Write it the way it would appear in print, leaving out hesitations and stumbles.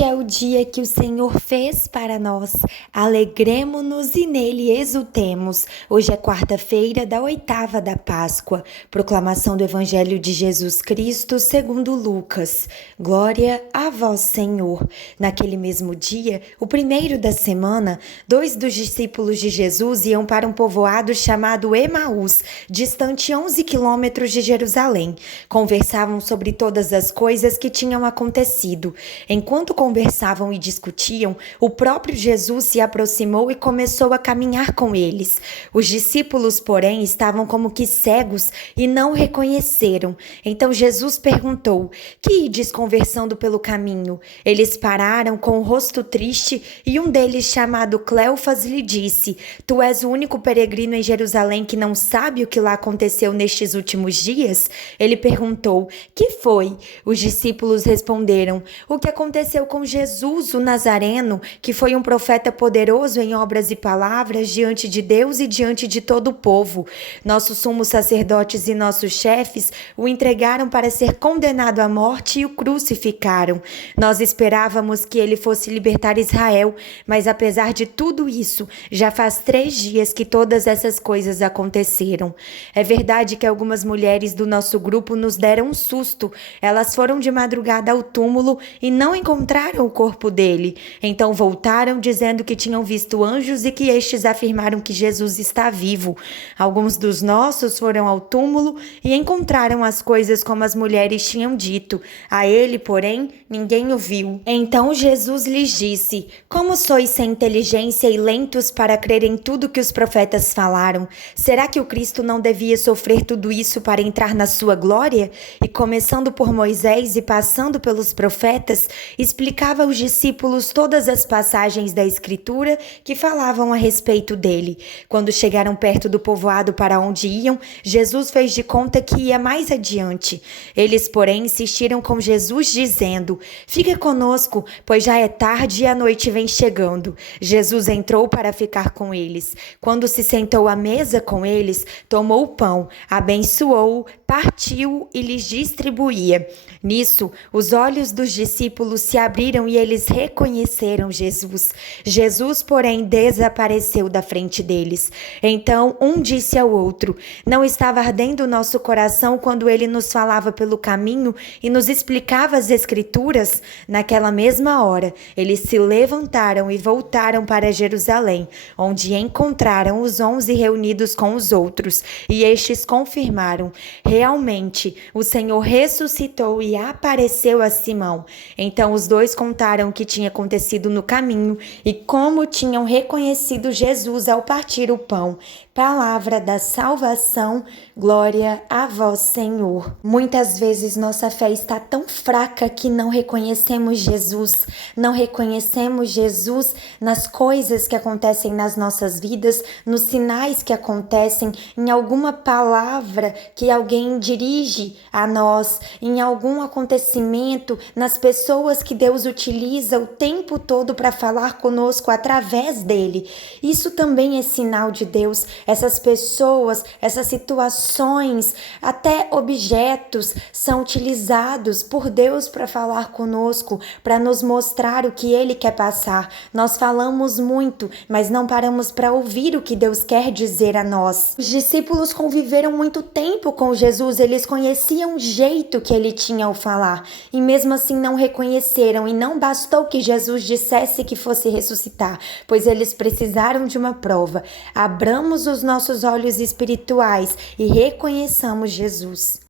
Este é o dia que o Senhor fez para nós. Alegremo-nos e nele exultemos. Hoje é quarta-feira da oitava da Páscoa. Proclamação do Evangelho de Jesus Cristo segundo Lucas. Glória a vós, Senhor. Naquele mesmo dia, o primeiro da semana, 2 dos discípulos de Jesus iam para um povoado chamado Emaús, distante 11 quilômetros de Jerusalém. Conversavam sobre todas as coisas que tinham acontecido. Enquanto conversavam e discutiam, o próprio Jesus se aproximou e começou a caminhar com eles. Os discípulos, porém, estavam como que cegos e não o reconheceram. Então Jesus perguntou: "Que ides conversando pelo caminho?" Eles pararam com o rosto triste e um deles, chamado Cleofas, lhe disse: "Tu és o único peregrino em Jerusalém que não sabe o que lá aconteceu nestes últimos dias?" Ele perguntou: "Que foi?" Os discípulos responderam: "O que aconteceu com Jesus, o Nazareno, que foi um profeta poderoso em obras e palavras diante de Deus e diante de todo o povo. Nossos sumos sacerdotes e nossos chefes o entregaram para ser condenado à morte e o crucificaram. Nós esperávamos que ele fosse libertar Israel, mas apesar de tudo isso, já faz 3 dias que todas essas coisas aconteceram. É verdade que algumas mulheres do nosso grupo nos deram um susto. Elas foram de madrugada ao túmulo e não encontraram o corpo dele. Então voltaram dizendo que tinham visto anjos e que estes afirmaram que Jesus está vivo. Alguns dos nossos foram ao túmulo e encontraram as coisas como as mulheres tinham dito. A ele, porém, ninguém o viu." Então Jesus lhes disse: "Como sois sem inteligência e lentos para crer em tudo que os profetas falaram? Será que o Cristo não devia sofrer tudo isso para entrar na sua glória?" E começando por Moisés e passando pelos profetas, explicava aos discípulos todas as passagens da Escritura que falavam a respeito dele. Quando chegaram perto do povoado para onde iam, Jesus fez de conta que ia mais adiante. Eles, porém, insistiram com Jesus, dizendo: "Fica conosco, pois já é tarde e a noite vem chegando." Jesus entrou para ficar com eles. Quando se sentou à mesa com eles, tomou o pão, abençoou-o, partiu e lhes distribuía. Nisso, os olhos dos discípulos se abriram e eles reconheceram Jesus. Jesus, porém, desapareceu da frente deles. Então, um disse ao outro: "Não estava ardendo o nosso coração quando ele nos falava pelo caminho e nos explicava as Escrituras?" Naquela mesma hora, eles se levantaram e voltaram para Jerusalém, onde encontraram os 11 reunidos com os outros, e estes confirmaram: "Realmente, o Senhor ressuscitou e apareceu a Simão." Então os dois contaram o que tinha acontecido no caminho e como tinham reconhecido Jesus ao partir o pão. Palavra da salvação, glória a vós, Senhor. Muitas vezes nossa fé está tão fraca que não reconhecemos Jesus, não reconhecemos Jesus nas coisas que acontecem nas nossas vidas, nos sinais que acontecem, em alguma palavra que alguém dirige a nós, em algum acontecimento, nas pessoas que Deus utiliza o tempo todo para falar conosco através dele. Isso também é sinal de Deus. Essas pessoas, essas situações, até objetos são utilizados por Deus para falar conosco, para nos mostrar o que Ele quer passar. Nós falamos muito, mas não paramos para ouvir o que Deus quer dizer a nós. Os discípulos conviveram muito tempo com Jesus, eles conheciam o jeito que Ele tinha ao falar, e mesmo assim não reconheceram, e não bastou que Jesus dissesse que fosse ressuscitar, pois eles precisaram de uma prova. Abramos os nossos olhos espirituais e reconheçamos Jesus.